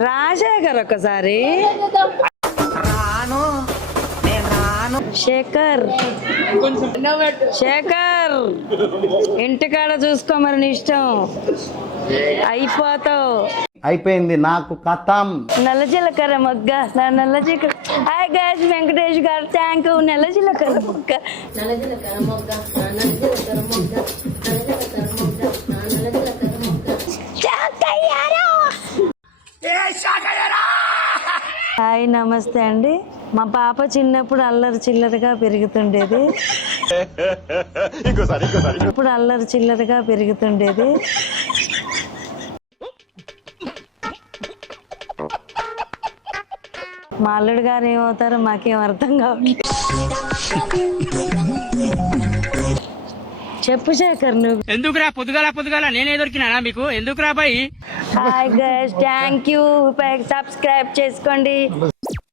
రాజశేఖర్ ఒకసారి శేఖర్ శేఖర్ ఇంటికాడ చూసుకో మరి నీ ఇష్టం అయిపోతావు. అయిపోయింది నాకు కథం. నల్ల జీలకర్ర మొగ్గ నా నల్ల జీలకర్ర. హాయ్ గైస్, వెంకటేష్ గారు థ్యాంక్ యూ. నల్ల జీలకర్ర మొగ్గ హాయ్ నమస్తే అండి. మా పాప చిన్నప్పుడు అల్లరి చిల్లరగా పెరుగుతుండేది. ఇప్పుడు అల్లరి చిల్లరగా పెరుగుతుండేది. మా అల్లుడు గారు ఏమవుతారో మాకేం అర్థం కావాలి. చెప్పు శేఖర్ నువ్వు. ఎందుకురా పొద్దుగాల నేనే దొరికినా మీకు? ఎందుకురా boy? Hi guys, thank you. Subscribe చేసుకోండి.